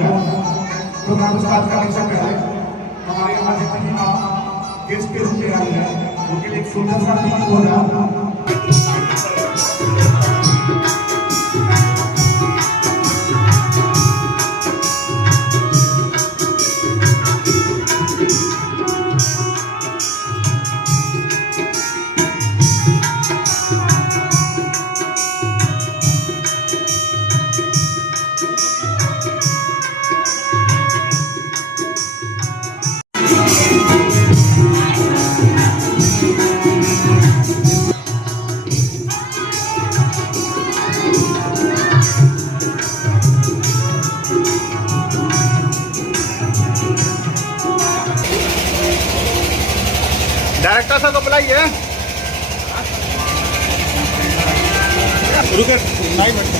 Programme start करने से पहले हमारे यहाँ जितने भी आप गेस्ट के रूप में आए हैं उनके लिए एक सुंदर सा गीत हो रहा है। डायरेक्टर साहब को बुलाइए। रुके नहीं बैठते।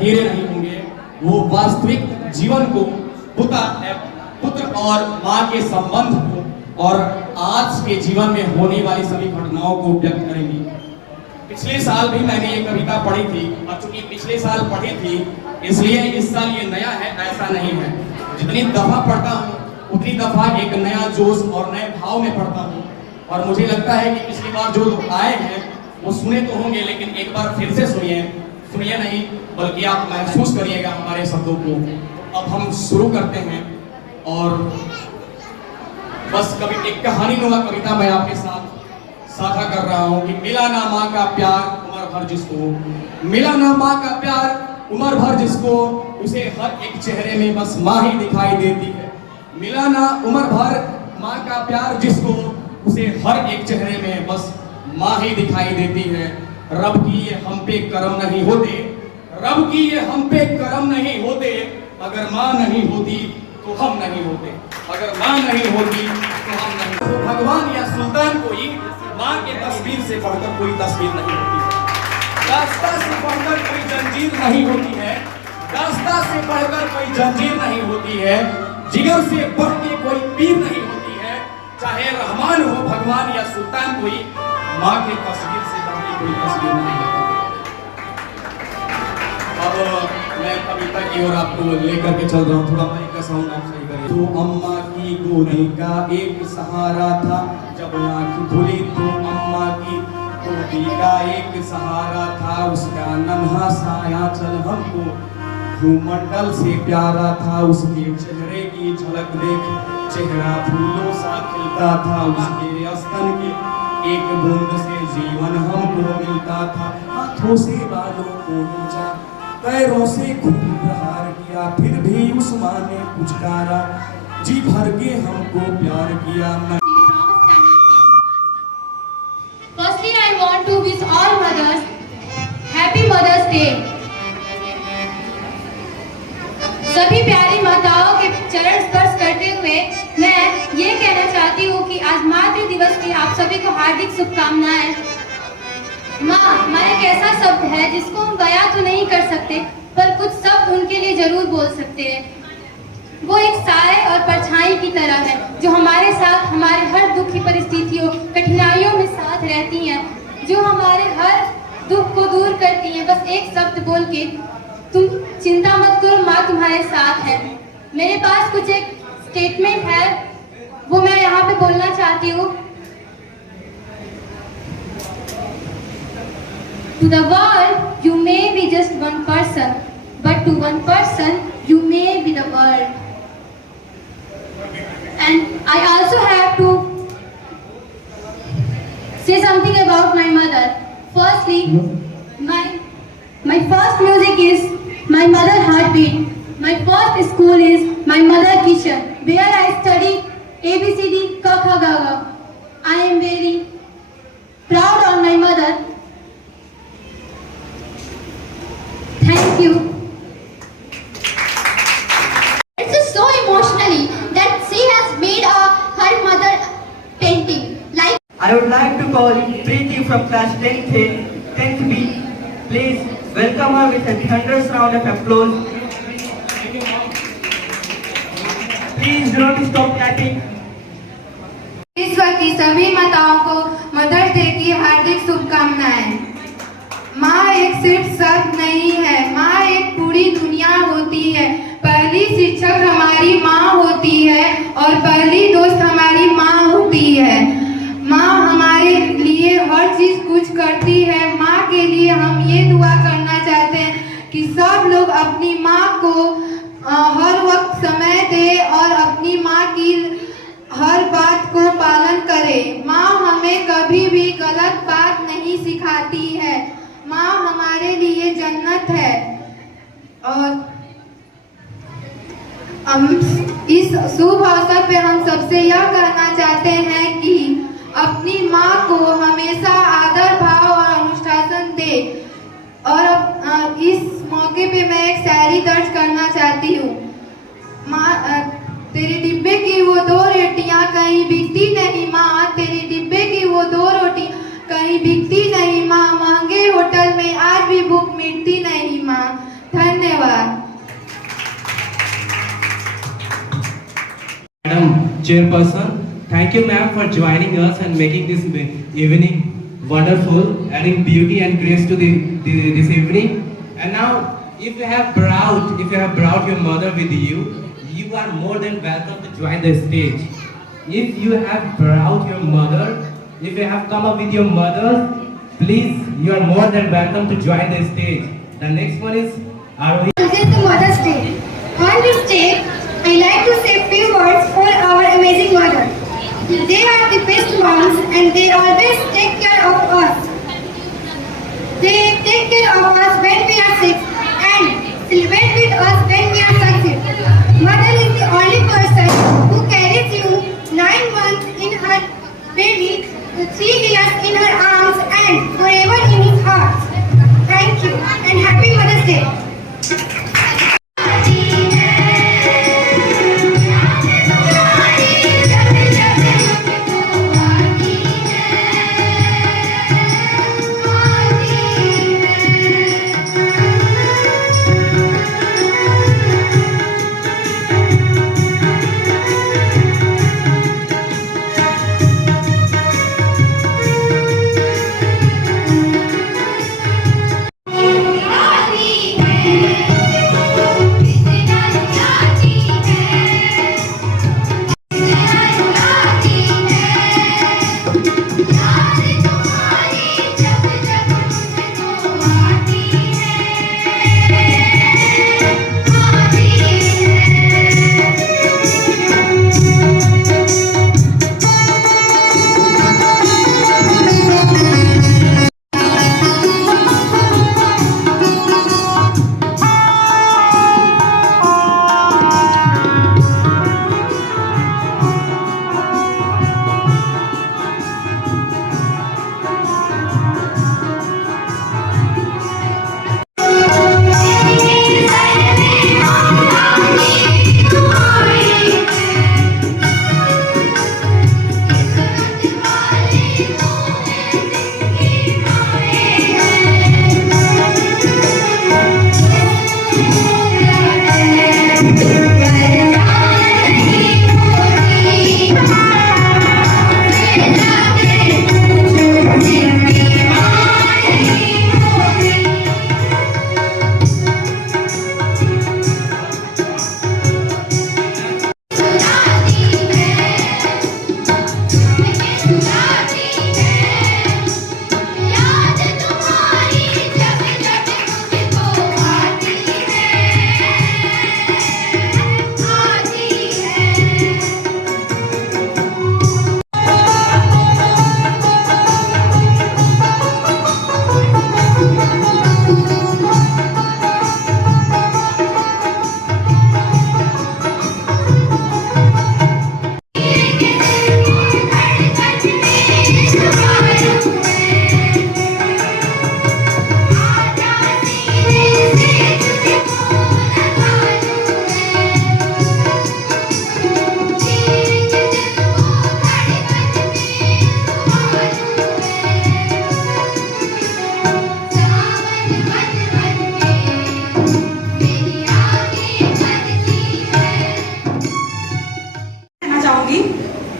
हीरे नहीं होंगे, वो वास्तविक जीवन को पुत्र और माँ के संबंध को और आज के जीवन में होने वाली सभी घटनाओं को व्यक्त करेंगी। पिछले साल भी मैंने ये कविता पढ़ी थी और चूंकि पिछले साल पढ़ी थी इसलिए इस साल ये नया है, ऐसा नहीं है। जितनी दफा पढ़ता हूँ उतनी दफा एक नया जोश और नए भाव में पढ़ता हूँ और मुझे लगता है कि पिछली बार जो आए हैं वो सुने तो होंगे, लेकिन एक बार फिर से सुनिए नहीं बल्कि आप महसूस करिएगा हमारे शब्दों को। अब हम शुरू करते हैं और बस कभी एक कहानी नुमा कविता मैं आपके साथ साझा कर रहा हूँ कि मिला ना माँ का प्यार उम्र भर जिसको, मिला ना माँ का प्यार उम्र भर जिसको, उसे हर एक चेहरे में बस माँ ही दिखाई देती है। मिला ना उम्र भर माँ का प्यार जिसको, उसे हर एक चेहरे में बस माँ ही दिखाई देती है। रब की ये हम पे करम नहीं होते, रब की ये हम पे करम नहीं होते, अगर माँ नहीं होती तो हम नहीं होते, अगर माँ नहीं होती तो हम नहीं। तो भगवान या सुल्तान कोई माँ के तस्वीर से बढ़कर कोई तस्वीर नहीं होती है। रास्ता से बढ़कर कोई जंजीर नहीं होती है, रास्ता से बढ़कर कोई जंजीर नहीं होती है, जिगर से बढ़ के कोई पीर नहीं होती है। चाहे रहमान हो भगवान या सुल्तान कोई माँ के तस्वीर से बढ़ के कोई तस्वीर नहीं होती। अब मैं कविता की ओर आपको लेकर के चल रहा हूँ, थोड़ा माइक का साउंड आप सही करिए। तो अम्मा की गोदी का एक सहारा था, जब आँख खुली तो अम्मा की गोदी का एक सहारा था, उसका नन्हा साया चल हमको भूमंडल से प्यारा था। उसके चेहरे की झलक देख चेहरा फूलों सा खिलता था, उसके अस्तन की एक बूंद से जीवन हमको मिलता था। हाथों से बालों को नीचा, पैरों से खूब प्रहार किया, फिर भी उस माँ ने पुचकारा, जी भर के हमको प्यार किया। Firstly, I want to wish all mothers Happy Mother's Day. सभी प्यारी माताओं के चरण स्पर्श करते हुए मैं ये कहना चाहती हूँ कि आज मातृ दिवस की आप सभी को हार्दिक शुभकामनाएं। माँ एक ऐसा शब्द है जिसको हम बयां तो नहीं कर सकते, पर कुछ शब्द उनके लिए जरूर बोल सकते हैं। वो एक साए और परछाई की तरह है जो हमारे साथ हमारे हर दुख की परिस्थितियों कठिनाइयों में साथ रहती हैं, जो हमारे हर दुख को दूर करती हैं। बस एक शब्द बोल के, तुम चिंता मत करो, माँ तुम्हारे साथ है। मेरे पास कुछ एक स्टेटमेंट है, वो मैं यहाँ पे बोलना चाहती हूँ। To the world, you may be just one person, but to one person, you may be the world. And I also have to say something about my mother. Firstly, my first music is my mother heartbeat. My first school is my mother kitchen, where I studied ABCD Ka Kha Ga Gha. I am very proud on my mother. Thank you. It's so emotionally that she has made her mother painting. Like I would like to call Preeti from class 10th B. Please welcome her with a thunderous round of applause. Please do not stop clapping. विश्व की सभी माताओं को mother's day की हार्दिक शुभकामनाएं। माँ एक सिर्फ शब्द नहीं है, माँ एक पूरी दुनिया होती है। पहली शिक्षक हमारी माँ होती है और पहली दोस्त हमारी माँ होती है। माँ हमारे लिए हर चीज कुछ करती है। माँ के लिए हम ये दुआ करना चाहते हैं कि सब लोग अपनी माँ को हर वक्त समय दे और अपनी माँ की हर बात को पालन करे। माँ हमें कभी भी गलत बात नहीं सिखाती है। माँ हमारे लिए जन्नत है। और इस शुभ अवसर पे हम सबसे यह कहना चाहते हैं कि अपनी माँ को हमेशा आदर भाव और अनुशासन दे। और इस मौके पे मैं एक शायरी दर्ज करना चाहती हूँ। माँ तेरे डिब्बे की वो दो रोटियाँ कहीं बिकती नहीं माँ, तेरे डिब्बे की वो दो रोटी कहीं बिकती नहीं माँ, महंगे होटल में आज भी भूख मिटती नहीं माँ। धन्यवाद। Madam Chairperson, thank you ma'am for joining us and making this evening wonderful, adding beauty and grace to this evening. And now, if you have brought your mother with you, you are more than welcome to join the stage. If you have brought your mother, if you have come up with your mother, please, you are more than welcome to join the stage. The next one is Arohi. Present the Mother's Day. On this day, I like to say few words for our amazing mother. They are the best moms and they always take care of us. They take care of us when we are sick and celebrate with us when we are succeed. Mother is the only person who carries you 9 months in her belly, 3 years in her arms and forever in his heart. Thank you and happy Mother's Day.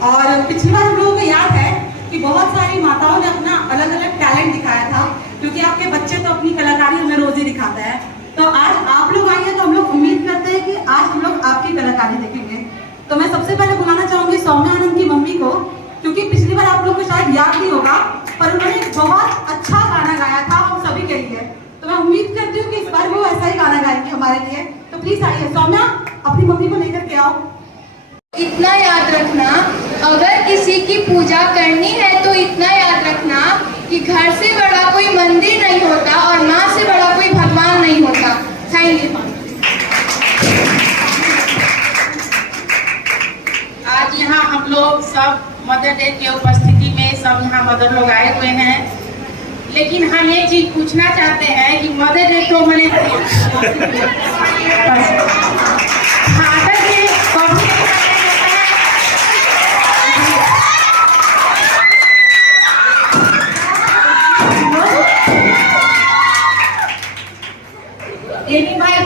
और पिछली बार हम लोगों को याद है कि बहुत सारी माताओं ने अपना अलग अलग टैलेंट दिखाया था, क्योंकि आपके बच्चे तो अपनी कलाकारी हमें रोज ही दिखाते हैं। तो आज आप लोग आइए, तो हम लोग उम्मीद करते हैं कि आज हम लोग आपकी कलाकारी देखेंगे। तो मैं सबसे पहले बुलाना चाहूंगी सौम्या आनंद की मम्मी को, क्योंकि पिछली बार आप लोग को शायद याद नहीं होगा, पर उन्होंने एक बहुत अच्छा गाना गाया था हम सभी के लिए। तो मैं उम्मीद करती हूँ कि इस बार वो ऐसा ही गाना गाएंगे हमारे लिए। तो प्लीज आइए सौम्या, अपनी मम्मी को लेकर के आओ। इतना याद रखना, अगर किसी की पूजा करनी है तो इतना याद रखना कि घर से बड़ा कोई मंदिर नहीं होता और माँ से बड़ा कोई भगवान नहीं होता। Thank you. आज यहाँ हम लोग सब मदर डे के उपस्थिति में सब यहाँ मदर लोग आए हुए हैं, लेकिन हम एक चीज पूछना चाहते हैं कि मदर डे तो मैंने लेकिन भाई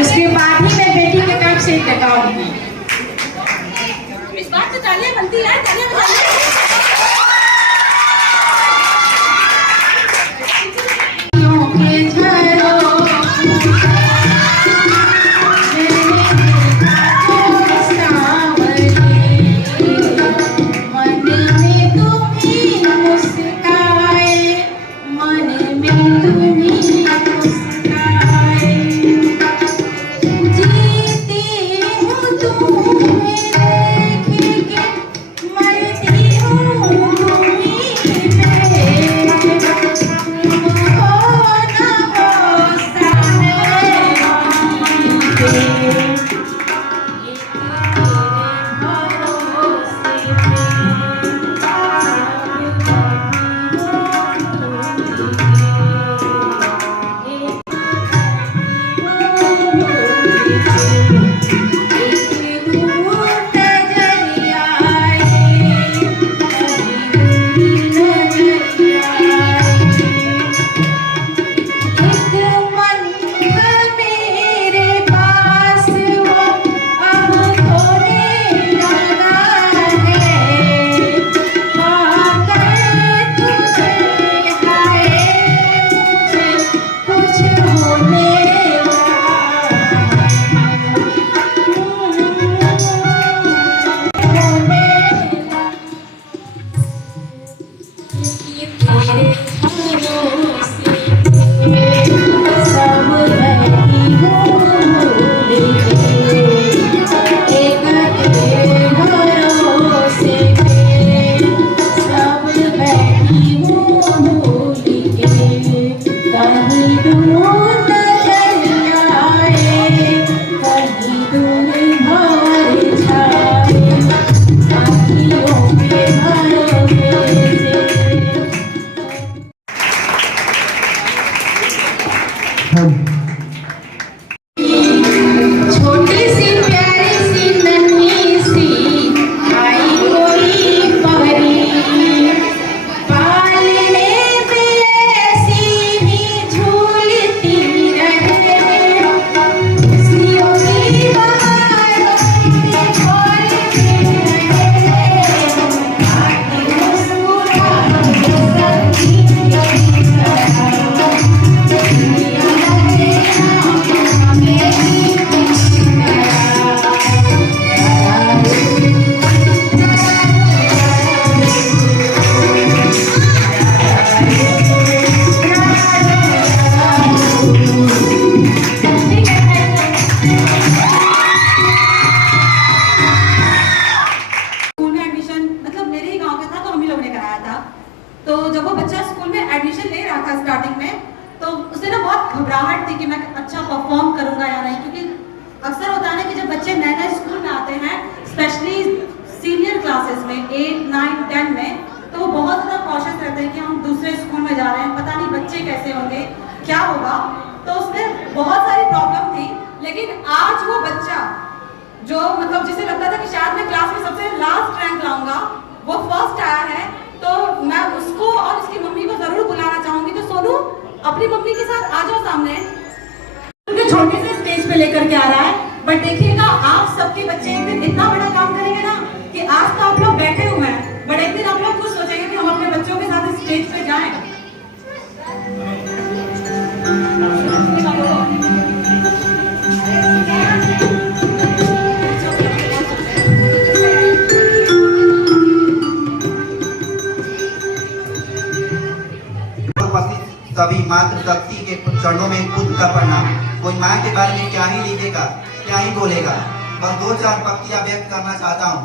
उसके बाद ही मैं बेटी के तरफ से लगाऊंगी। इस बात से तालियां बनती है, तालियां बजाइए। छोटी सी प्यारी सी नन्ही सी आई कोई परी, पालने में ऐसी ही झूलती रहे, खुशियों की बहारों में खोलती रहे, आके मुस्कुराए सबकी स्कूल में एडमिशन मतलब मेरे ही गांव का था, तो हम ही लोगों ने कराया था। तो जब वो बच्चा स्कूल में एडमिशन ले रहा था स्टार्टिंग में, तो उसे ना बहुत घबराहट थी कि मैं अच्छा परफॉर्म करूंगा या नहीं, क्योंकि अक्सर होता है ना कि जब बच्चे नए नए स्कूल में आते हैं, स्पेशली सीनियर क्लासेस में 8, 9, 10 में, तो वो बहुत ज़्यादा कॉशियस रहते हैं कि हम दूसरे स्कूल में जा रहे हैं, पता नहीं बच्चे कैसे होंगे, क्या होगा। तो उसमें बहुत सारी प्रॉब्लम थी, लेकिन आज वो बच्चा जो मतलब जिसे लगता था कि शायद मैं क्लास में सबसे लास्ट रैंक लाऊंगा, वो फर्स्ट आया है। तो मैं उसको और उसकी मम्मी को जरूर बुलाना चाहूंगी। तो सोनू अपनी मम्मी के साथ आ जाओ सामने। उनके छोटे से स्टेज पे लेकर के आ रहा है, बट देखिएगा आप सबके बच्चे एक दिन इतना बड़ा काम करेंगे ना कि आज तो आप लोग बैठे हुए हैं, बट एक दिन आप लोग खुद सोचेंगे कि हम अपने बच्चों के साथ स्टेज पे जाएं। सभी मातृशक्ति के चरणों में कूद कर प्रणाम। कोई माँ के बारे में क्या ही लिखेगा, क्या ही बोलेगा, बस 2-4 पंक्तियां व्यक्त करना चाहता हूँ।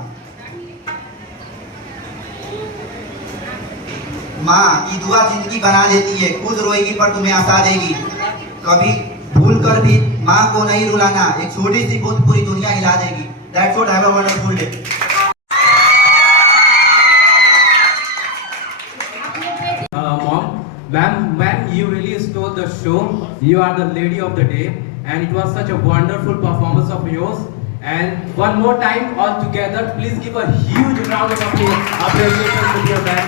माँ की दुआ जिंदगी बना देती है, खुद रोएगी पर तुम्हें हंसा देगी। कभी भूल कर भी माँ को नहीं रुलाना, एक छोटी सी बूंद पूरी दुनिया हिला देगी। That's what, have a wonderful day. Ma'am, you really stole the show. You are the lady of the day, and it was such a wonderful performance of yours. And one more time, all together, please give a huge round of applause. Appreciation to your band.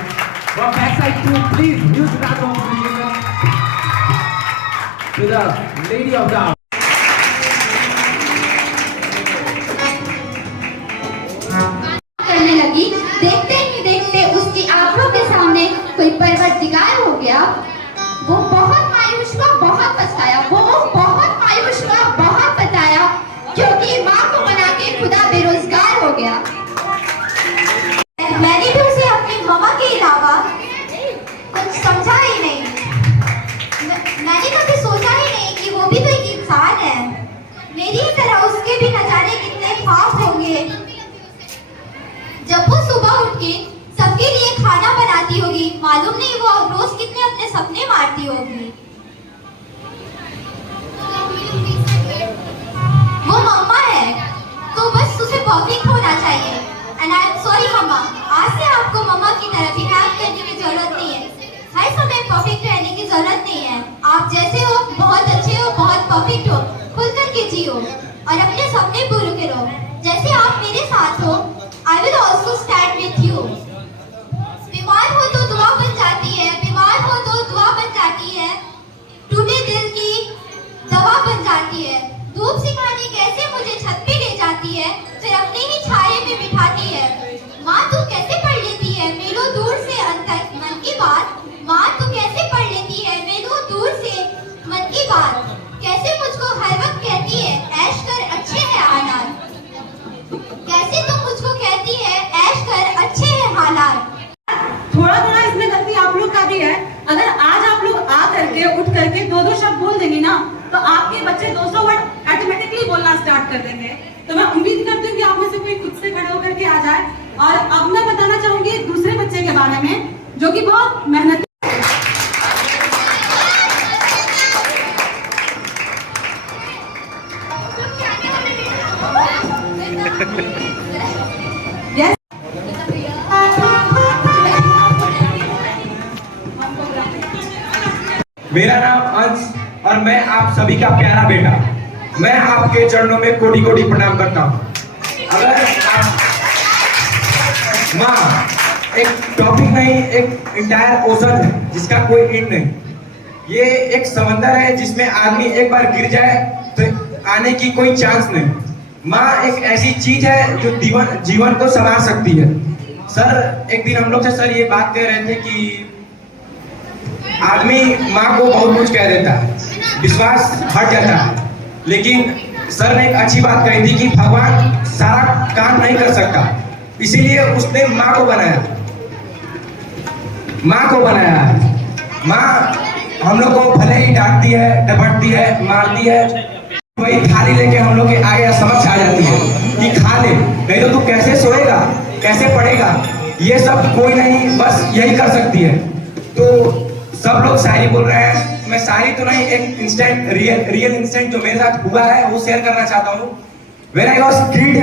From backside too, please, huge round of appreciation to the lady of the hour. पछताया, वो बहुत मायूस हुआ, बहुत बताया, क्योंकि माँ को मना के खुदा बेरोजगार हो गया। मैंने भी उसे अपनी मम्मा के अलावा कुछ समझा ही नहीं। मैंने कभी सोचा ही नहीं कि वो भी तो एक इंसान है, मेरी ही तरह उसके भी न जाने कितने ख्वाब होंगे। जब वो सुबह उठ के सबके लिए खाना बनाती होगी, मालूम नहीं वो रोज कितने अपने सपने मारती होगी। वो मम्मा है तो बस उसे परफेक्ट होना चाहिए। एंड आई एम सॉरी मम्मा, आज से आपको मम्मा की तरह बिहेव करने की जरूरत नहीं है। हर समय परफेक्ट रहने की जरूरत नहीं है। आप जैसे हो, बहुत अच्छे हो, बहुत परफेक्ट हो, खुलकर के जियो और अपने सपने पूरे करो। जैसे आप मेरे साथ हो, I will also stand with you. बीमार हो तो दुआ बन जाती है, बीमार हो तो दुआ बन जाती है, टूटे दिल की दवा बन जाती है। धूप सिखाने कैसे मुझे छत पे ले जाती है, फिर अपने ही छाये में बिठाती है। माँ तू कैसे पढ़ लेती है मीलों दूर से अंतर मन की बात। माँ तू कैसे पढ़ लेती है मीलों दूर से मन की बात। कैसे मुझको हर वक्त कहती है ऐश कर अच्छे हैं हालात। कैसे तुम मुझको कहती है ऐश कर अच्छे हैं हालात। थोड़ा थोड़ा इसमें गलती आप लोग का भी है। अगर आज आप लोग आ करके उठ करके दो दो शब्द बोल देंगे ना, तो आपके बच्चे 200 वर्ड ऑटोमेटिकली बोलना स्टार्ट कर देंगे। तो मैं उम्मीद करती हूँ कि आप में से कोई खुद से खड़े होकर के आ जाए। और अब मैं बताना चाहूंगी एक दूसरे बच्चे के बारे में जो कि बहुत मेहनती Yes. मेरा नाम अंश और मैं आप सभी का प्यारा बेटा। मैं आपके चरणों में कोटि कोटि प्रणाम करता हूँ। अगर माँ एक टॉपिक नहीं, एक इंटायर ओशन है जिसका कोई एंड नहीं। ये एक समंदर है जिसमें आदमी एक बार गिर जाए तो आने की कोई चांस नहीं। माँ एक ऐसी चीज है जो जीवन को संवार सकती है। सर एक दिन हम लोग से सर ये बात कह रहे थे कि आदमी माँ को बहुत कुछ कह देता है, विश्वास हट जाता है, लेकिन सर ने एक अच्छी बात कही थी कि भगवान सारा काम नहीं कर सकता, इसीलिए उसने माँ को बनाया। माँ को बनाया है। माँ हम लोग को भले ही डांटती है, डपटती है, मारती है, वही थाली लेके हम लोग के आगे समझ आ जाती है कि खा ले, नहीं तो तू कैसे सोएगा, कैसे पढ़ेगा। ये सब कोई नहीं, बस यही कर सकती है। तो सब लोग शायरी बोल रहे हैं, मैं शायरी तो नहीं, एक इंस्टेंट रियल इंस्टेंट जो मेरे साथ हुआ है वो शेयर करना चाहता हूँ। When I was kid,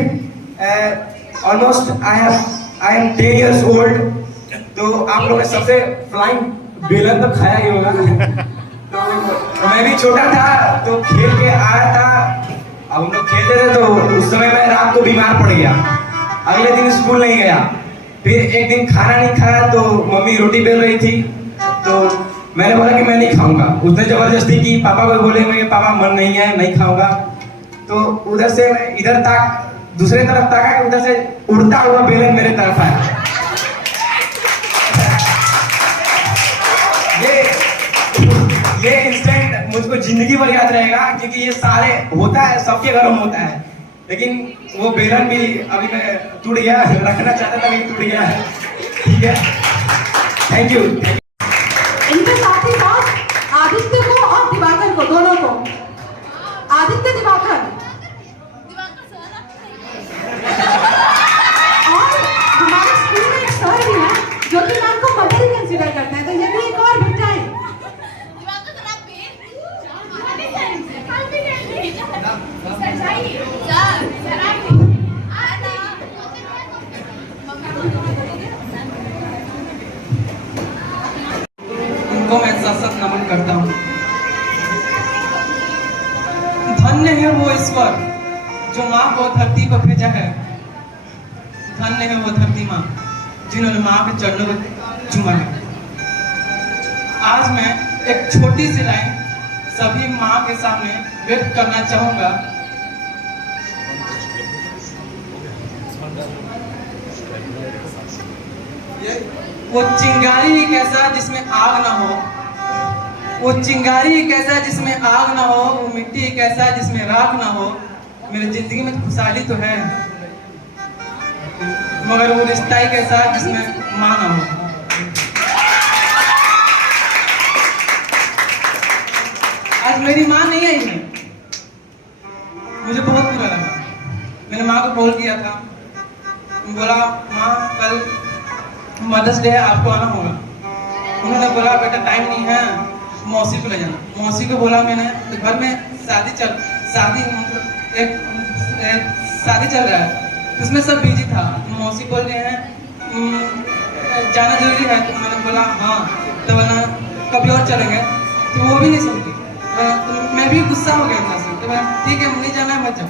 almost I am 10 years old। तो आप लोगों ने सबसे फ्लाइंग बेलन तो खाया ही होगा। तो मैं भी छोटा था तो खेल के आया था। अब हम लोग खेलते थे तो उस समय मैं रात को बीमार पड़ गया, अगले दिन स्कूल नहीं गया। फिर एक दिन खाना नहीं खाया तो मम्मी रोटी बेल रही थी, तो मैंने बोला कि मैं नहीं खाऊंगा। उसने जबरदस्ती की, पापा को बोले मैं पापा मन नहीं है, नहीं खाऊंगा। तो उधर से मैं इधर तक दूसरे तरफ ताका, उधर से उड़ता हुआ बेलन मेरे तरफ आया। ये इंस्टेंट मुझको जिंदगी भर याद रहेगा, क्योंकि ये सारे होता है, सबके घरों में होता है। लेकिन वो बेलन भी अभी मैं टूट गया, रखना चाहता था लेकिन टूट गया है। ठीक है, थैंक यू। इनके साथ ही साथ आदित्य को और दिवाकर को, दोनों को, आदित्य दिवाकर, और हमारे स्कूल में एक सर भी है जो कि नाम को मदर ही कंसीडर करते हैं। तो ये भी एक और बेटा है। उनको मैं सशक्त नमन करता हूँ। धन्य है वो ईश्वर जो माँ को धरती पर भेजा है। धन्य है वो धरती माँ जिन्होंने माँ के चरणों को चूमा है। आज मैं एक छोटी सी लाइन सभी माँ के सामने व्यक्त करना चाहूंगा। वो चिंगारी ही कैसा जिसमें आग ना हो, वो चिंगारी एक ऐसा है जिसमें आग ना हो, वो मिट्टी एक ऐसा है जिसमें राख ना हो। मेरी जिंदगी में खुशहाली तो है, मगर वो रिश्ता एक ऐसा है जिसमें माँ ना हो। आज मेरी माँ नहीं आई है, मुझे बहुत बुरा लगा। मैंने माँ को कॉल किया था, बोला माँ कल मदर्स डे है, आपको आना होगा। उन्होंने बोला बेटा टाइम नहीं है, मौसी को ले जाना। मौसी को बोला मैंने, तो घर में शादी चल रहा है, उसमें सब बिजी था। मौसी बोल रहे हैं जाना जरूरी है, तो मैंने बोला हाँ, तो बोला कभी और चलेंगे, तो वो भी नहीं समझी। तो मैं भी गुस्सा हो गया था से, तो मैं ठीक है नहीं जाना है मत जाओ।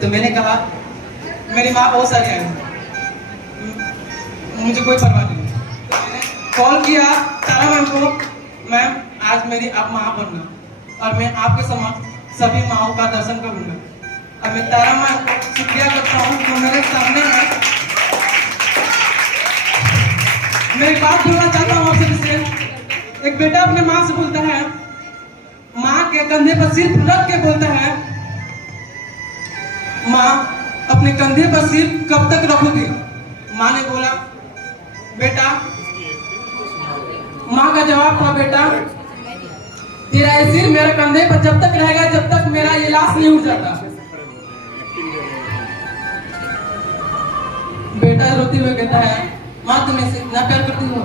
तो मैंने कहा मेरी माँ बहुत सारी आई, मुझे कोई परवाह नहीं। तो मैंने कॉल किया तारा मैम को, मैम आज मेरी आप माँ बनना और मैं आपके समक्ष सभी माँओं का दर्शन करूंगा। और मैं तारा मैम को शुक्रिया करता हूँ जो मेरे सामने है। मैं एक बात बोलना चाहता हूँ आपसे विशेष। एक बेटा अपने माँ से बोलता है, माँ के कंधे पर सिर रख के बोलता है, माँ अपने कंधे पर सिर कब तक रखोगे? माँ ने बोला बेटा, माँ का जवाब था बेटा तेरा ये सिर मेरे कंधे पर जब तक रहेगा जब तक मेरा ये लाश नहीं उठ जाता। बेटा रोते हुए कहता है, माँ तुम इसे इतना प्यार करती हो?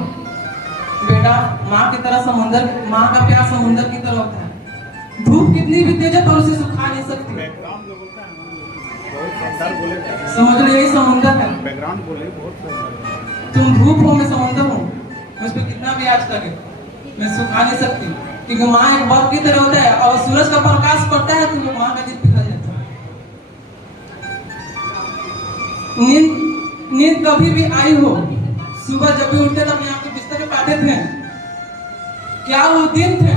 बेटा माँ की तरह समुंदर, माँ का प्यार समुंदर की तरह होता है। धूप कितनी भी तेज है पर उसे सुखा नहीं सकती। समझ लो यही समुंदर है। तुम धूप हो, मैं समुंदर हूँ, मुझ पर कितना भी आग लगे मैं सुखा नहीं सकती, क्योंकि माँ एक बल्ब की तरह होता है और सूरज का प्रकाश पड़ता है तो माँ का दिल पिघल जाता है। नींद कभी भी आई हो, सुबह जब भी उठते तब यहाँ के बिस्तर पे पाते थे। क्या वो दिन थे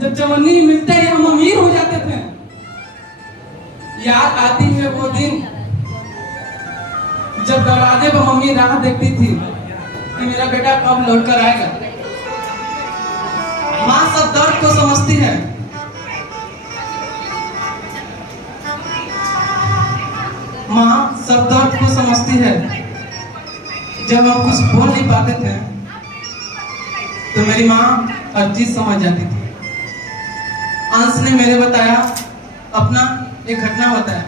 जब जवानी मिलते ही हम अमीर हो जाते थे। याद आती है वो दिन जब दरवाजे पर मम्मी राह देखती थी कि मेरा बेटा कब लौट कर आएगा। माँ सब दर्द को समझती है। माँ सब दर्द को समझती है। जब हम कुछ बोल नहीं पाते थे तो मेरी माँ हर चीज समझ जाती थी। अंश ने मेरे बताया अपना एक घटना बताया,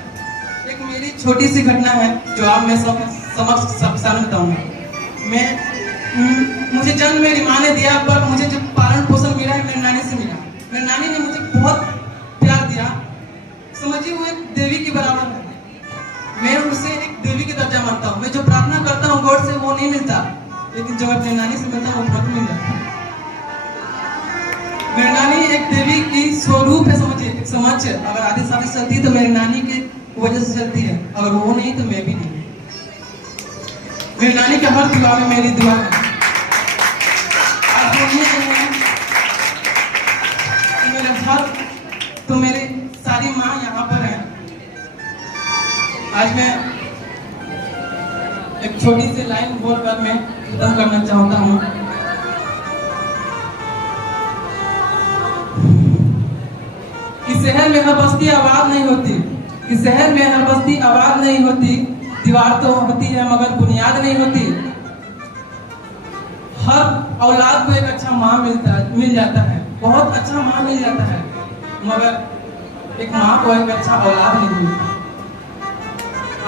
एक मेरी छोटी सी घटना है जो आप मैं समक्ष सामने बताऊंगा। मुझे जन्म मेरी माँ ने दिया, पर मुझे जो पालन पोषण मिला है मेरी नानी से मिला। मेरी नानी ने मुझे बहुत प्यार दिया, समझिए वो एक देवी की बराबर है। मैं उसे एक देवी के दर्जा मानता हूँ। मैं जो प्रार्थना करता हूँ गॉड से वो नहीं मिलता, लेकिन जो अपनी नानी से मिलता हूँ वो बहुत मिल जाता है। मेरी नानी एक देवी की स्वरूप है, समझिए एक समाज है। अगर आधी शादी चलती है तो मेरी नानी की वजह से चलती है, अगर वो नहीं तो मैं भी नहीं। मेरी नानी के हर दुआ में मेरी दुआ है। मेरे घर तो मेरी सारी माँ यहाँ पर है। आज मैं एक छोटी सी लाइन बोलकर मैं खत्म करना चाहता हूँ। कि शहर में हर बस्ती आबाद नहीं होती, कि शहर में हर बस्ती आबाद नहीं होती। दीवार तो होती है मगर बुनियाद नहीं होती। हर औलाद को एक अच्छा माँ मिल जाता है, बहुत अच्छा माँ मिल जाता है, मगर एक माँ को एक अच्छा औलाद नहीं मिलता।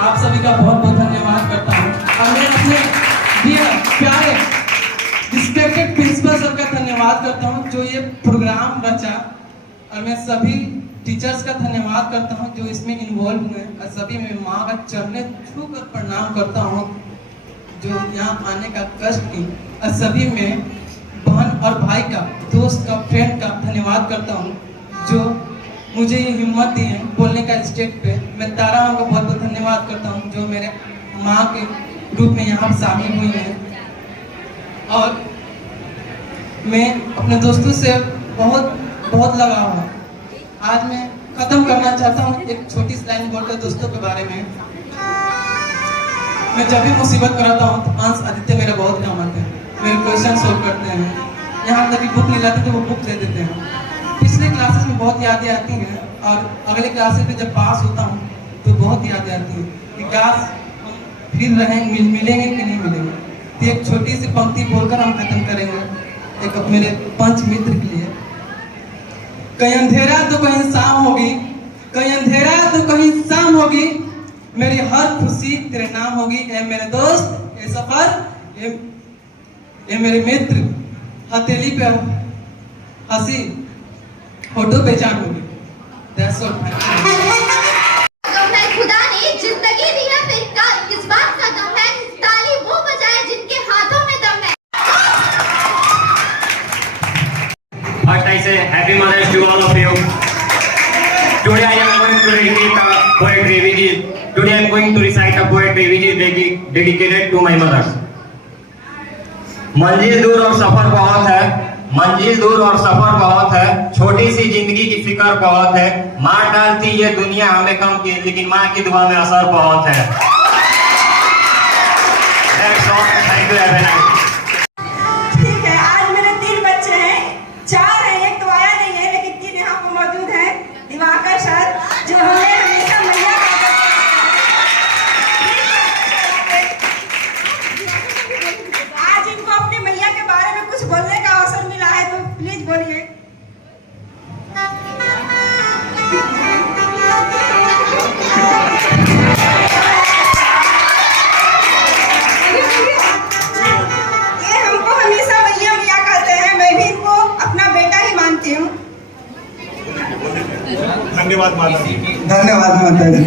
आप सभी का बहुत बहुत धन्यवाद करता हूँ और मैं अपने डियर प्यारे रिस्पेक्टेड प्रिंसिपल सर का धन्यवाद करता हूँ जो ये प्रोग्राम रचा, और मैं सभी टीचर्स का धन्यवाद करता हूँ जो इसमें इन्वॉल्व हुए, और सभी मैं माँ का चरणों छू कर प्रणाम करता हूँ जो यहाँ आने का कष्ट की, और सभी में बहन और भाई का, दोस्त का, फ्रेंड का धन्यवाद करता हूँ जो मुझे ये हिम्मत दी है बोलने का स्टेज पे। मैं तारा माँ का बहुत बहुत धन्यवाद करता हूँ जो मेरे माँ के रूप में यहाँ शामिल हुई है। और मैं अपने दोस्तों से बहुत बहुत लगा हूँ। आज मैं खत्म करना चाहता हूँ एक छोटी सी लाइन बोलकर दोस्तों के बारे में। मैं जब भी मुसीबत में रहता हूँ तो अंश आदित्य मेरा बहुत काम आते हैं, मेरे क्वेश्चन सोल्व करते हैं। यहाँ कभी बुक नहीं लाते तो वो बुक दे देते हैं। पिछले क्लासेस में बहुत यादें आती हैं और अगले क्लासेस में जब पास होता हूँ तो बहुत यादें आती हैं कि काश फिर मिलेंगे कि नहीं मिलेंगे। तो एक छोटी सी पंक्ति बोलकर हम खत्म करेंगे, एक मेरे पंच मित्र के लिए। कहीं अंधेरा तो कहीं शाम होगी, कहीं अंधेरा तो कहीं शाम होगी, मेरी हर खुशी तेरे नाम होगी। ए मेरे दोस्त, ए सफर, ए मेरे मित्र, हथेली पे हंसी, फोटो पहचान होगी। That's all. गम है खुदा ने जिंदगी दी है, फिर किस बात का गम है? ताली वो बजाए जिनके हाथों में दम है। First I say Happy Mother's to all of you. Today I am going to recite a poetry which is today I am going to recite a poetry which is dedicated to my mother. मंजिल दूर और सफर बहुत है, मंजिल दूर और सफर बहुत है, छोटी सी जिंदगी की फिक्र बहुत है, माँ डालती ये दुनिया हमें कम की, लेकिन माँ की दुआ में असर बहुत है। Thank you. ठीक है, आज मेरे 3 बच्चे हैं, 4 हैं, एक तो आया नहीं है, लेकिन 3 यहाँ पर मौजूद हैं। दिवाकर सर जो हमें हमेशा मैया आज इनको अपनी मैया के बारे में कुछ बोलने का अवसर मिला है, तो प्लीज बोलिए। ये हमको हमेशा मैया मैया कहते हैं, मैं भी इनको अपना बेटा ही मानती हूँ। धन्यवाद माता जी। धन्यवाद माता जी।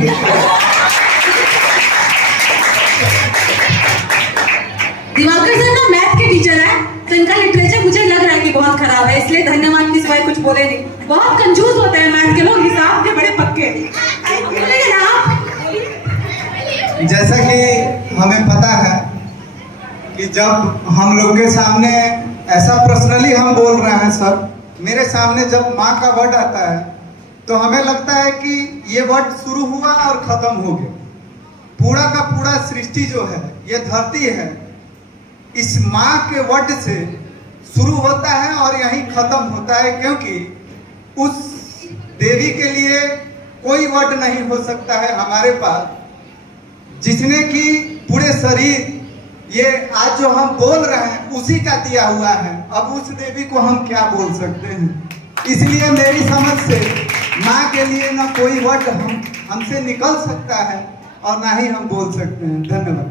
दिवाकर सर ना मैथ के टीचर है, तो इनका लिटरेचर मुझे लग रहा है कि बहुत खराब है, इसलिए धन्यवाद की सिवाय कुछ बोले नहीं। बहुत कंजूस होते हैं मैथ के लोग, हिसाब के बड़े पक्के। लेकिन आप जैसा कि हमें पता है कि जब हम लोग के सामने ऐसा पर्सनली हम बोल रहे हैं सर, मेरे सामने जब माँ का वर्ड आता है तो हमें लगता है कि ये वर्ड शुरू हुआ और खत्म हो गया। पूरा का पूरा सृष्टि जो है, ये धरती है, इस माँ के वर्ड से शुरू होता है और यहीं खत्म होता है, क्योंकि उस देवी के लिए कोई वर्ड नहीं हो सकता है हमारे पास, जिसने कि पूरे शरीर ये आज जो हम बोल रहे हैं उसी का दिया हुआ है। अब उस देवी को हम क्या बोल सकते हैं? इसलिए मेरी समझ से माँ के लिए ना कोई वर्ड हमसे निकल सकता है और ना ही हम बोल सकते हैं। धन्यवाद।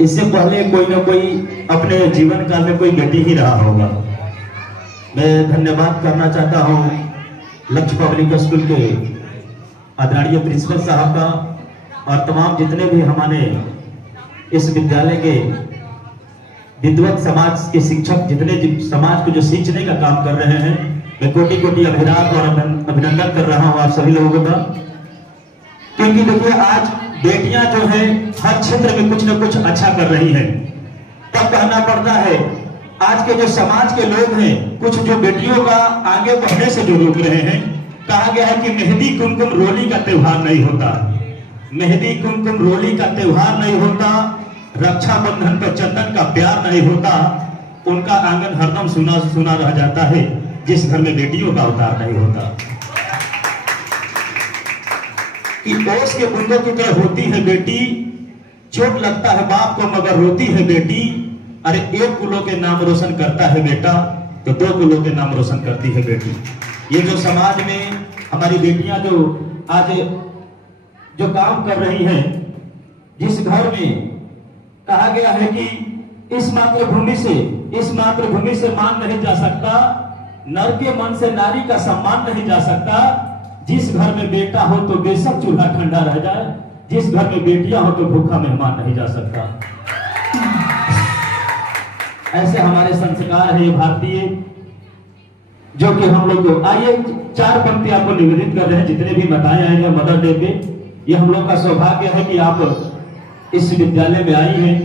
इससे पहले कोई ना कोई अपने जीवन काल में कोई बेटी ही रहा होगा। मैं धन्यवाद करना चाहता हूँ लक्ष्य पब्लिक स्कूल के आदरणीय प्रिंसिपल साहब का और तमाम जितने भी हमारे इस विद्यालय के विद्वत समाज के शिक्षक जितने समाज को जो सींचने का काम कर रहे हैं, मैं कोटि कोटि अभिनंदन और अभिनंदन कर रहा हूँ आप सभी लोगों का। क्योंकि देखिए आज बेटियां जो है हर क्षेत्र में कुछ न कुछ अच्छा कर रही हैं। तब कहना पड़ता है आज के जो समाज के लोग हैं, कुछ जो बेटियों का आगे बढ़ने से जो रोक रहे हैं। कहा गया है कि मेहंदी कुमकुम रोली का त्योहार नहीं होता, मेहंदी कुमकुम रोली का त्योहार नहीं होता, रक्षाबंधन पर चंदन का प्यार नहीं होता, उनका आंगन हरदम सुना सुना रह जाता है जिस घर में बेटियों का अवतार नहीं होता। कि ओस के बुंदों की तरह होती है बेटी, चोट लगता है बाप को मगर रोती है बेटी। अरे एक कुलों के नाम रोशन करता है बेटा, तो 2 कुलों के नाम रोशन करती है बेटी। ये जो समाज में हमारी बेटियां जो आज जो काम कर रही हैं, जिस घर में कहा गया है कि इस मातृभूमि से मान नहीं जा सकता, नर के मन से नारी का सम्मान नहीं जा सकता। जिस घर में बेटा हो तो बेशक चूल्हा ठंडा रह जाए, जिस घर में बेटियां हो तो भूखा मेहमान नहीं जा सकता। ऐसे हमारे संस्कार है भारतीय, जो कि हम लोग को आइए 4 पंक्ति आपको निवेदित कर रहे हैं। जितने भी बताए आएंगे मदर डे पे, ये हम लोग का सौभाग्य है कि आप इस विद्यालय में आई हैं।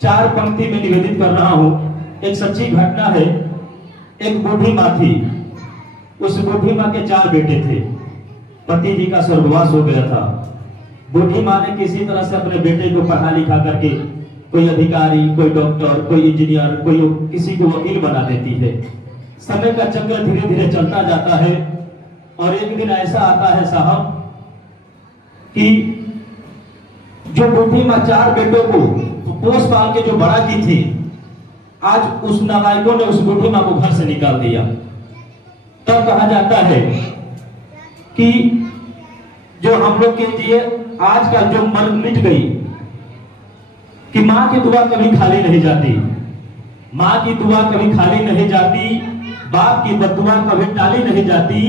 4 पंक्ति में निवेदित कर रहा हूं। एक सच्ची घटना है। एक बूढ़ी माँ थी, उस बूढ़ी माँ के 4 बेटे थे। पति जी का स्वर्गवास हो गया था। बूढ़ी माँ ने किसी तरह से अपने बेटे को पढ़ा लिखा करके कोई अधिकारी, कोई डॉक्टर, कोई इंजीनियर, कोई किसी को वकील बना देती है। समय का चक्र धीरे धीरे चलता जाता है और एक दिन ऐसा आता है साहब कि जो बूढ़ी माँ 4 बेटों को पोस पाल के जो बड़ा की थी, आज उस नालायकों ने उस बूढ़ी माँ को घर से निकाल दिया। तब कहा जाता है कि जो हम लोग के लिए आज का जो मर्द मिट गई कि माँ की दुआ कभी खाली नहीं जाती, माँ की दुआ कभी खाली नहीं जाती, बाप की बददुआ कभी टाली नहीं जाती,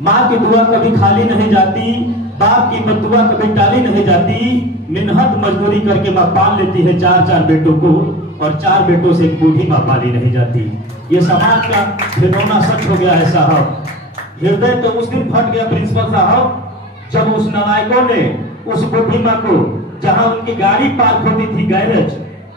माँ की दुआ कभी खाली नहीं जाती, बाप की बददुआ कभी टाली नहीं जाती। मेहनत मजदूरी करके माँ पाल लेती है 4 बेटों को और 4 बेटों से एक बूढ़ी माँ पाली नहीं जाती। ये समाज का घिनौना सच हो गया है साहब। हृदय तो उस दिन फट गया प्रिंसिपल साहब जब उस नालायकों ने उस बूढ़ी माँ को, जहां उनकी गाड़ी पार्क होती थी गैरेज,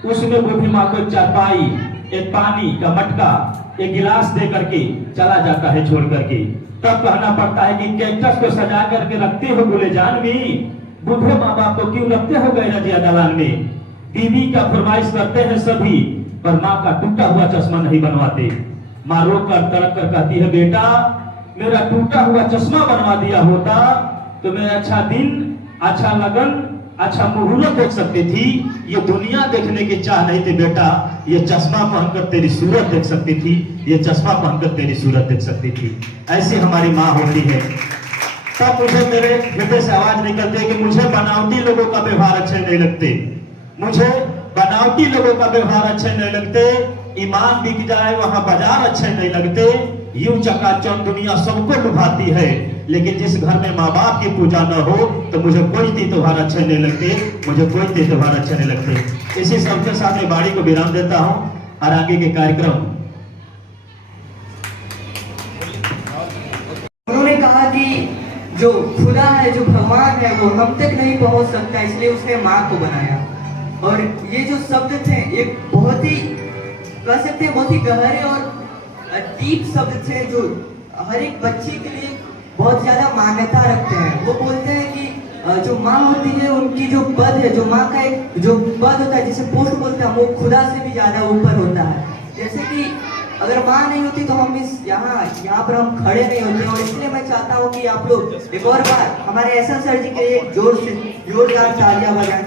उसमें बूढ़ी माँ को चारपाई, एक पानी का मटका, एक गिलास दे करके चला जाता है छोड़ करके। तब कहना पड़ता है कि कैक्टस को सजा करके रखते हो गुलेजान में, बूढ़े माँ बाप को क्यों रखते हो गैरजिया दालान में। बीवी का फरमाइश करते हैं सभी, पर माँ का टूटा हुआ चश्मा नहीं बनवाते। माँ रो कर तड़प कर कहती है, बेटा मेरा टूटा हुआ चश्मा बनवा दिया होता तो मैं अच्छा दिन, अच्छा लगन, अच्छा मुहूर्त देख सकती थी। ये दुनिया देखने की चाह नहीं थी बेटा, ये चश्मा पहनकर तेरी सूरत देख सकती थी, ये चश्मा पहनकर तेरी सूरत देख सकती थी। ऐसी हमारी माँ होती है। तब मुझे मेरे हृदय से आवाज निकलती है कि मुझे बनावटी लोगों का व्यवहार अच्छे नहीं लगते, मुझे बनावटी लोगों का व्यवहार अच्छे नहीं लगते। ईमान बिक जाए वहां बाजार अच्छे नहीं लगते। यूं चकाचौंध दुनिया सबको लुभाती है, लेकिन जिस घर में माँ बाप की पूजा न हो तो मुझे कोई त्योहार अच्छे नहीं लगते, मुझे कोई त्योहार अच्छे नहीं लगते। इसी सबके साथ मैं बाड़ी को विराम देता हूँ और आगे के कार्यक्रम। उन्होंने कहा कि जो खुदा है, जो भगवान है, वो हम तक नहीं पहुंच सकता, इसलिए उसने माँ को बनाया। और ये जो शब्द थे एक बहुत ही, कह सकते हैं बहुत ही गहरे और डीप शब्द थे जो हर एक बच्चे के लिए बहुत ज्यादा मान्यता रखते हैं। वो बोलते हैं कि जो माँ होती है उनकी जो पद है, जो माँ का एक जो पद होता है जिसे पोस्ट बोलते हैं, वो खुदा से भी ज्यादा ऊपर होता है। जैसे कि अगर माँ नहीं होती तो हम इस यहाँ पर हम खड़े नहीं होते। और इसलिए मैं चाहता हूँ कि आप लोग एक और बार हमारे एसएल सर जी के लिए जोर से जोरदार तालियां बजाएं।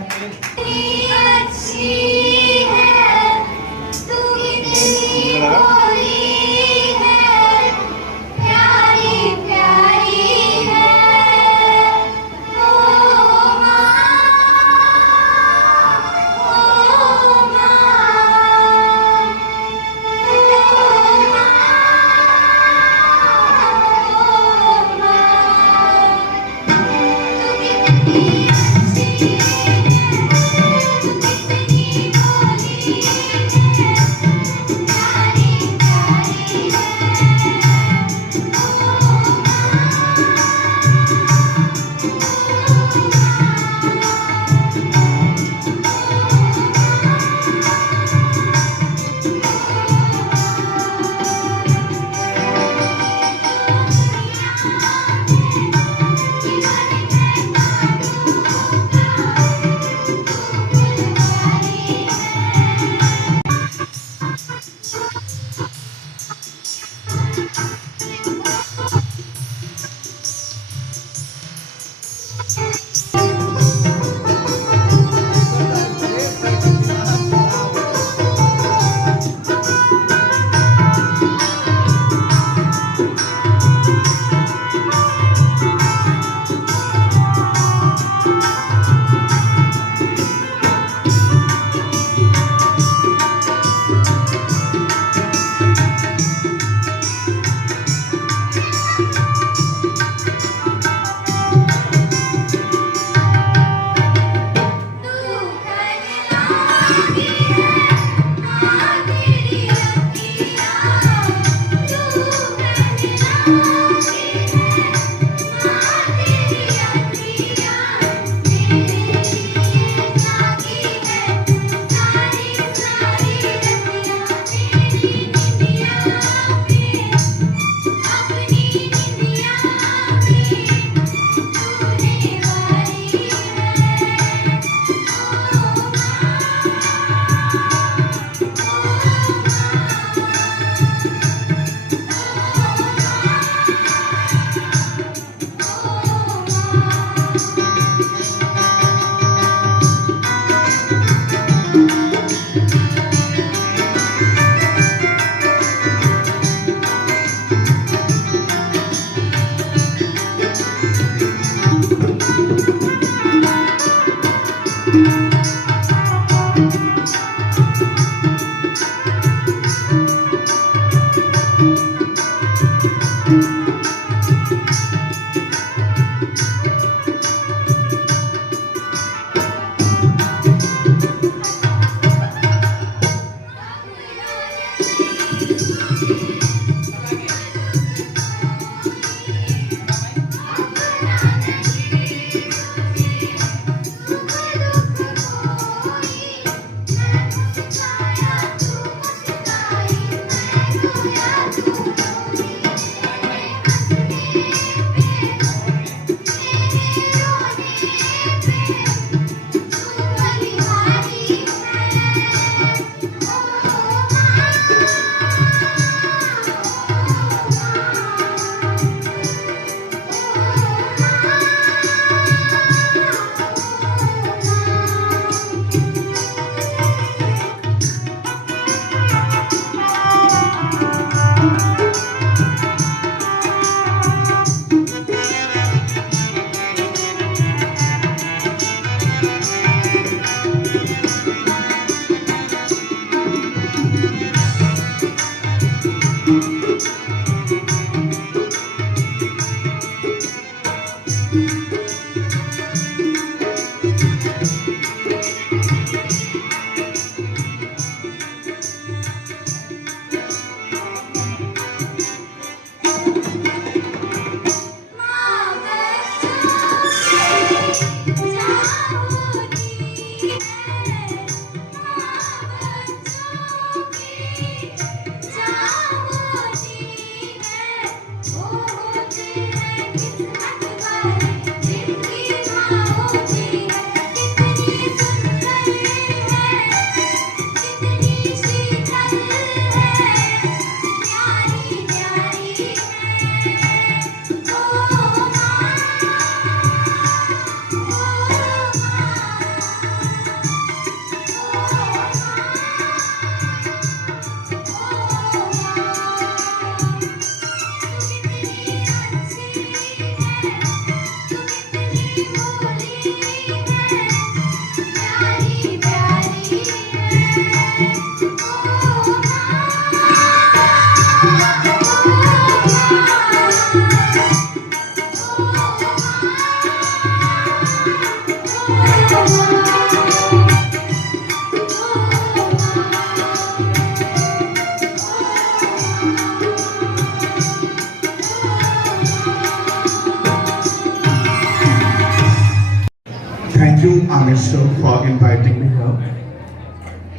Amisha for inviting me here.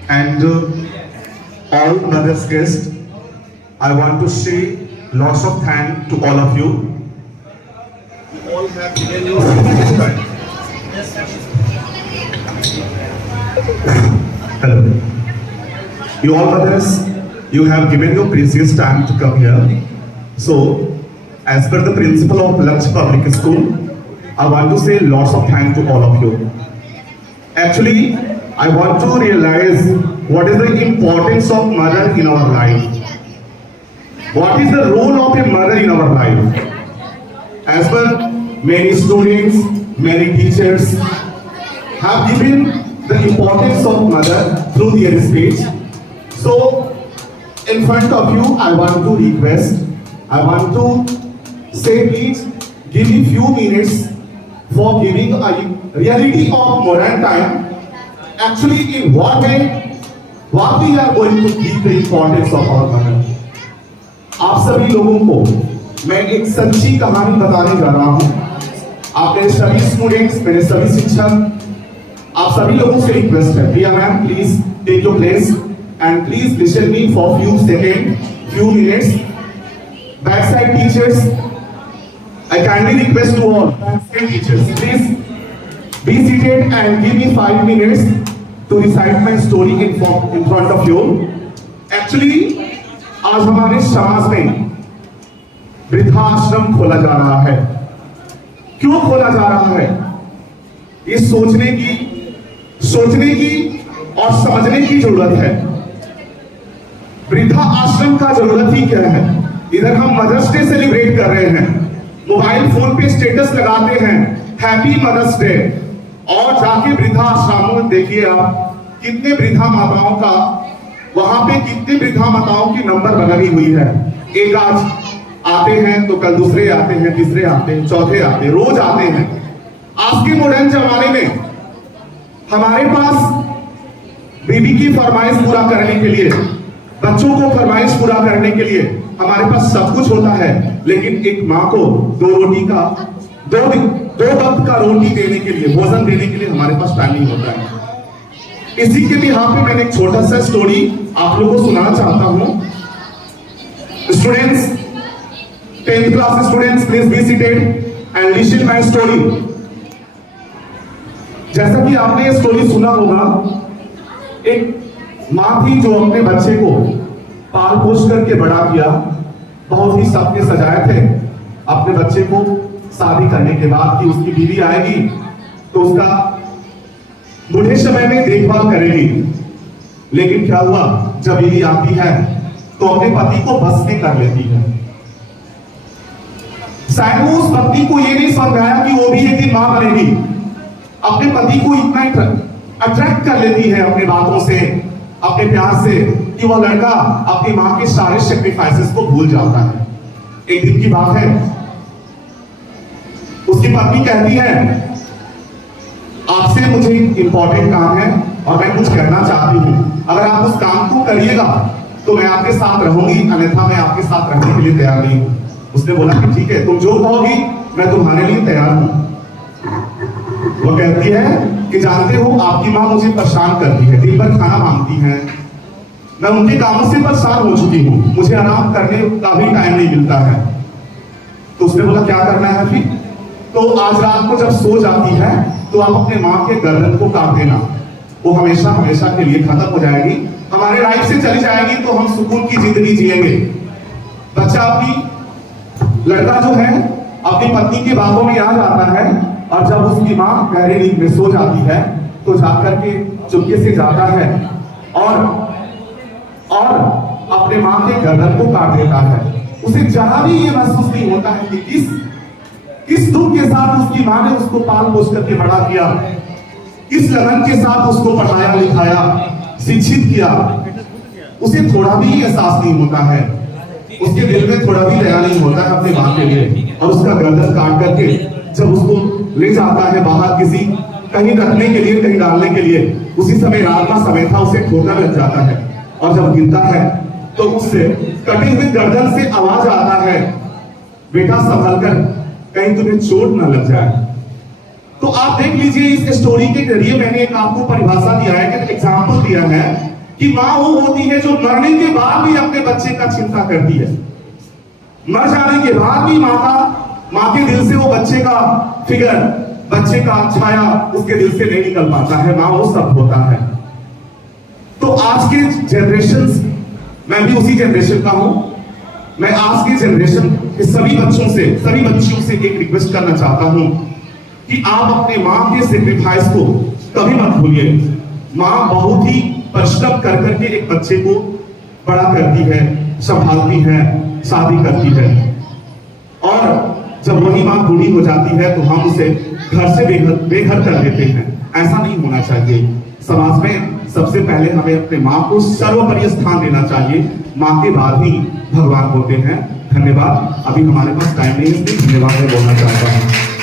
And all mother's guests, I want to say lots of thanks to all of you. You all have given your time. Hello. You all mothers, you have given your precious time to come here. So, as per the principle of Lakshya Public School, I want to say lots of thanks to all of you. Actually, I want to realize what is the importance of mother in our life. What is the role of a mother in our life? As per many students, many teachers have given the importance of mother through their speech. So, in front of you, I want to request, I want to say, please give me few minutes for giving a reality of modern time. Actually, in what way, what we are going to give the importance of our mother. आप सभी लोगों को मैं एक सच्ची कहानी बताने जा रहा हूँ। आपने सभी स्टूडेंट्स, मेरे सभी शिक्षक, आप सभी लोगों से रिक्वेस्ट है, Priya ma'am please take your place and please listen me for few minutes. Backside teachers, I kindly request to all backside teachers, please be seated and give me 5 minutes to recite my story in front of you. Actually, आज हमारे समाज में वृद्धाश्रम खोला जा रहा है। क्यों खोला जा रहा है? ये सोचने की और समझने की जरूरत है। वृद्धा आश्रम का जरूरत ही क्या है? इधर हम मदर्स डे सेलिब्रेट कर रहे हैं, मोबाइल फोन पे स्टेटस लगाते हैं हैप्पी मदर्स डे, और जाके वृद्धा आश्रमों में देखिए आप कितने वृद्धा माताओं का, वहां पे कितने वृद्धा माताओं की नंबर लगी हुई है। एक आज आते हैं तो कल दूसरे आते हैं, तीसरे आते हैं, चौथे आते हैं, रोज आते हैं। आज के मॉडर्न जमाने में हमारे पास बीबी की फरमाइश पूरा करने के लिए, बच्चों को फरमाइश पूरा करने के लिए हमारे पास सब कुछ होता है, लेकिन एक माँ को दो वक्त का रोटी देने के लिए, भोजन देने के लिए हमारे पास टाइम नहीं होता है। इसी के बिहाफ पे मैंने एक छोटा सा स्टोरी आप लोगों को सुनाना चाहता हूँ। Students, 10th class students, please be seated and listen my story. जैसा कि आपने ये स्टोरी सुना होगा, एक माँ थी जो अपने बच्चे को पाल पोष करके बड़ा किया, बहुत ही सपने सजाए थे अपने बच्चे को शादी करने के बाद कि उसकी बीवी आएगी तो उसका बूढ़े समय में देखभाल करेगी। लेकिन क्या हुआ, जब बीवी आती है तो अपने पति को बस में कर लेती है। शायद वो उस पत्नी को ये नहीं समझाया कि वो भी एक दिन मां बनेगी। अपने पति को इतना अट्रैक्ट कर लेती है अपने बातों से, अपने प्यार से, कि वह लड़का अपनी मां के सारे सैक्रिफाइसेस को भूल जाता है। एक दिन की बात है, उसकी पत्नी कहती है, आपसे मुझे इंपॉर्टेंट काम है और मैं कुछ करना चाहती हूँ, अगर आप उस काम को करिएगा तो मैं आपके साथ रहूंगी, अन्यथा मैं आपके साथ रहने के लिए तैयार नहीं हूँ। उसने बोला कि ठीक है, तुम जो कहोगी मैं तुम्हारे लिए तैयार हूँ। वो कहती है कि जानते हो, आपकी माँ मुझे परेशान करती है, दिन भर खाना मांगती है, मैं उनके कामों से परेशान हो चुकी हूँ, मुझे आराम करने का भी टाइम नहीं मिलता है। तो उसने बोला क्या करना है फिर? तो आज रात को जब सो जाती है तो आप अपने माँ के गर्दन को काट देना, वो हमेशा हमेशा के लिए खत्म हो जाएगी, हमारे लाइफ से चली जाएगी, तो हम सुकून की जिंदगी जिएंगे। बच्चा लड़का जो है अपनी पत्नी की बातों में आ जाता है, और जब उसकी माँ गहरी नींद में सो जाती है तो जाकर के चुपके से जाता है और अपने माँ के गर्दन को काट देता है। उसे जरा भी ये महसूस नहीं होता है कि किस दुख के साथ उसकी माँ ने उसको पाल पोष करके बड़ा किया, किस लगन के साथ उसको पढ़ाया लिखाया, शिक्षित किया। उसे थोड़ा भी एहसास नहीं होता है, उसके दिल में थोड़ा भी दया नहीं होता है अपने माँ के लिए। और उसका गर्दन काट करके जब उसको ले जाता है बाहर किसी कहीं रखने के लिए, कहीं डालने के लिए, उसी समय रात का समय था, उसे ठोकर लग जाता है और जब गिरता है तो उससे कटे हुए गर्दन से आवाज आता है, बेटा संभल कर, कहीं तुम्हें चोट न लग जाए। तो आप देख लीजिए इस स्टोरी के जरिए मैंने एक आपको परिभाषा दिया है, एक एग्जाम्पल दिया है कि माँ वो होती है जो मरने के बाद भी अपने बच्चे का चिंता करती है। मर जाने के बाद भी माँ के दिल से वो बच्चे का फिगर, बच्चे का छाया उसके दिल से नहीं निकल पाता है। माँ वो सब होता है। तो आज के जनरेशन, मैं भी उसी जनरेशन का हूं, मैं आज के जनरेशन के सभी बच्चियों से एक रिक्वेस्ट करना चाहता हूं कि आप अपने माँ के सेक्रीफाइस को कभी मत भूलिए। माँ बहुत ही परिश्रम कर करके एक बच्चे को बड़ा करती है, संभालती है, शादी करती है, और जब वही माँ बूढ़ी हो जाती है तो हम उसे घर से बेघर कर देते हैं। ऐसा नहीं होना चाहिए। समाज में सबसे पहले हमें अपने माँ को सर्वोपरि स्थान देना चाहिए। माँ के बाद ही भगवान होते हैं। धन्यवाद। अभी हमारे पास टाइम नहीं है, इसलिए धन्यवाद मैं बोलना चाहता हूँ।